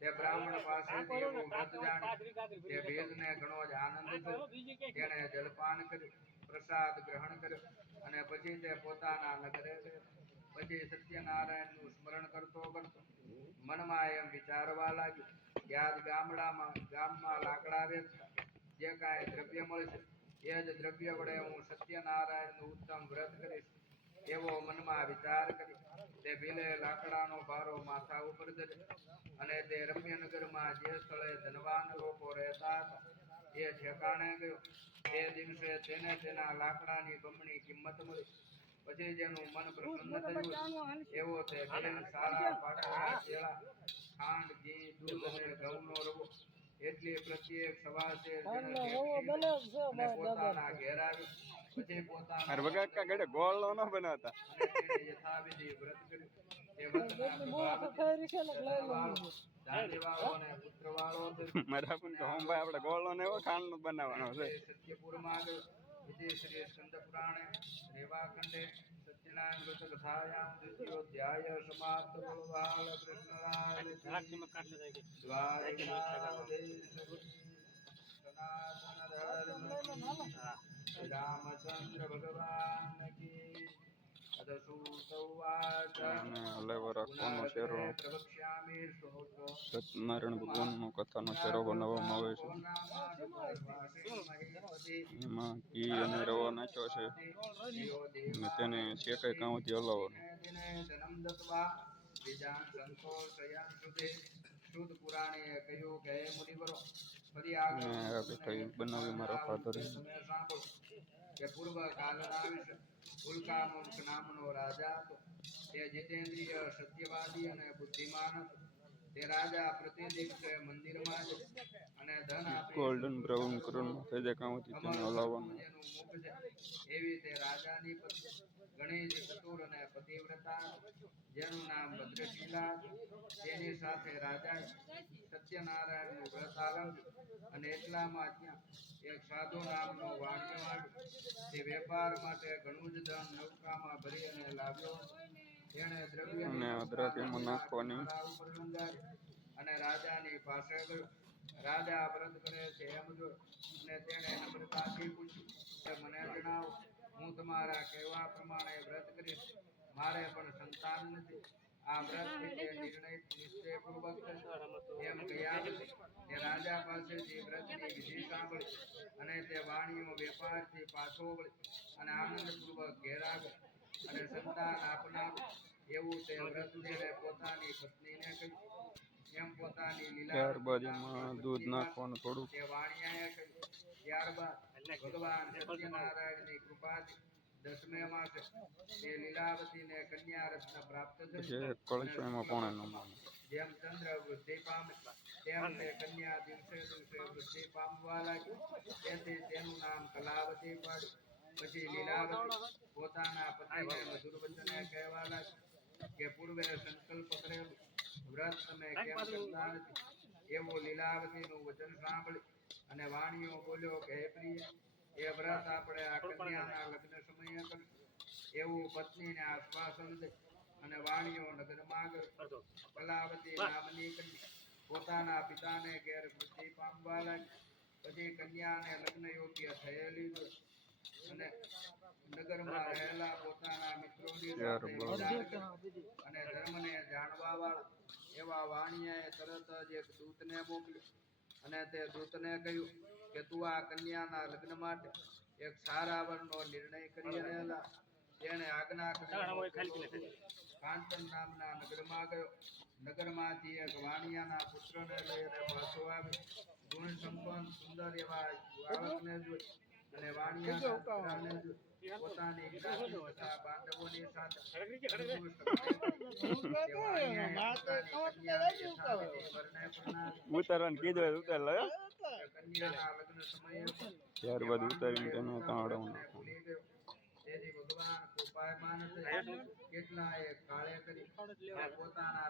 તે બ્રાહ્મણ પાસેથી એવું વ્રત જાણ્યું તે ભેદને ઘણો જ આનંદ થયો તેણે જલપાન કર્યું પ્રસાદ ગ્રહણ કર્યો અને પછી તે પોતાના નગરે પછી સત્યનારાયણનું સ્મરણ કરતો કરતો મનમાં એમ વિચારવા લાગ્યો યાદ ગામડામાં ગામમાં લાકડા વેચતા જે કાંઈ દ્રવ્ય મળશે એ જ દ્રવ્ય વડે હું સત્યનારાયણનું ઉત્તમ વ્રત કરીશ. એવો મનમાં વિચાર કરી તે ભીલે લાકડાનો ભારો માથા ઉપર ધરી અને તે રમ્યનગરમાં જે સ્થળે ધનવાન લોકો રહેતા હતા એ ઠેકાણે ગયો. તે દિવસે તેને તેના લાકડાની બમણી કિંમત મળી. પછી જેનું મન પ્રસન્ન થયું એવો તે સારા પાટણના ખાંડ ઘી દૂધ અને ઘઉંનો રવો. એટલી પ્રત્યેક સવાસે પોતાના ઘેર આવી પછી પોતાના અરે કા ગડે ગોળ ન બનાવતા. યથાવિધિ વ્રત કર્યું. મારા પણ હોમભાઈ આપણે ગોળ ને એવો ખાંડ નો બનાવવાનો છે. સત્યપુરમાં વિજય શ્રી સ્કંદ પુરાણે રેવાખંડે સત્યનારાયણ વ્રત કથાયામ દ્વિતીયોધ્યાય સમાપ્ત અને હલેવરા કોનો શેરો સત્યનારાયણ ભગવાનનો કથાનો શેરો બનાવવામાં આવે છે. એમાં ઘી અને રવા નાખ્યો છે. અને તેને શેકાઈ કામથી હલાવવાનો. દિને જન્મ દત્વા સુધે શુદ્ધ પુરાણે કહ્યું બનાવી મારા ફાધર કે પૂર્વ કાલના ઉલ્કામુખ નામનો રાજા હતો. તે જીતેન્દ્રિય સત્યવાદી અને બુદ્ધિમાન હતો. તે રાજા પ્રતિ દિવસે મંદિરમાં અને ધન આપી ગોલ્ડન બ્રાઉન કલરનો થઈ જાય કામથી તેને હલાવવાનું. એવી તે રાજાની પત્ની. જ ચતુર અને પતિવ્રતા જેનું નામ ભદ્રશીલા તેની સાથે રાજાએ સત્યનારાયણનું વ્રત આરંભ્યું અને એટલામાં ત્યાં એક સાધુ નામનો વાણિયો આવ્યો તે વેપાર માટે ઘણું જ ધન નૌકામાં ભરી અને લાવ્યો. તેણે દ્રવ્ય અને રાજાની પાસે રાજા વ્રત કરે છે એમ જો અને તેણે નમ્રતાથી પૂછ્યું મને જણાવો હું તમારા કહેવા પ્રમાણે વ્રત કરીશ. મારે પણ સંતાન નથી. આ વ્રત વિશે નિર્ણય નિશ્ચયપૂર્વક એમ કહ્યા તે રાજા પાસેથી વ્રતની વિધિ સાંભળી અને તે વાણીઓ વેપારથી પાછો વળી અને આનંદપૂર્વક ઘેર આવ્યો અને સંતાન આપનાર. એવું તે વ્રત પોતાની પત્નીને કહ્યું. ત્યારબાદ એમાં દૂધ નાખવાનું કહ્યું ત્યારબાદ ભગવાન સત્યનારાયણની કૃપાથી દસમે માસે તે લીલાવતીને કન્યા રત્ન પ્રાપ્ત જે થયું પોણે જેમ ચંદ્ર વૃદ્ધિ પામે તેમ તે કન્યા દિવસે દિવસે વૃદ્ધિ પામવા લાગી તેથી તેનું નામ કલાવતી પાડ્યું. પછી લીલાવતી પોતાના પતિને મધુર વચને કહેવા લાગી કે પૂર્વે સંકલ્પ કરેલું. વ્રત તમે કેમ કરતા નથી એવું લીલાવતીનું વચન સાંભળી અને વાણીઓ બોલ્યો કે હે પ્રિય એ વ્રત આપણે આ કન્યાના લગ્ન સમયે કરશું એવું પત્નીને આશ્વાસન દે અને વાણીઓ નગરમાં ગયો કલાવતી નામની કન્યા. પોતાના પિતાને ઘેર વૃદ્ધિ પામવા લાગી. પછી કન્યાને લગ્ન યોગ્ય થયેલી અને નગરમાં રહેલા પોતાના મિત્રોની. અને ધર્મને જાણવા વાળા એવા વાણિયાએ તરત જ એક દૂતને મોકલ્યો અને તે દૂતને કહ્યું કે તું આ કન્યાના લગ્ન માટે એક સારા વરનો નિર્ણય કરી રહેલા. તેણે આજ્ઞા કરી કાંચન નામના નગરમાં ગયો. નગરમાંથી એક વાણિયાના પુત્રને લઈને પાછો આવ્યો. ગુણ સંપન્ન સુંદર એવા બાળકને જોઈ અને જોઈ પોતાની જ્ઞાતિ તથા બાંધવોની સાથે. ઉતારવાનું કીધું ઉતાર લો ત્યારબાદ ઉતારીને તેને તાંડવું ને ભૂલી ગયો. તેથી ભગવાન કૃપાયમાન થયા કાળે કરી. પોતાના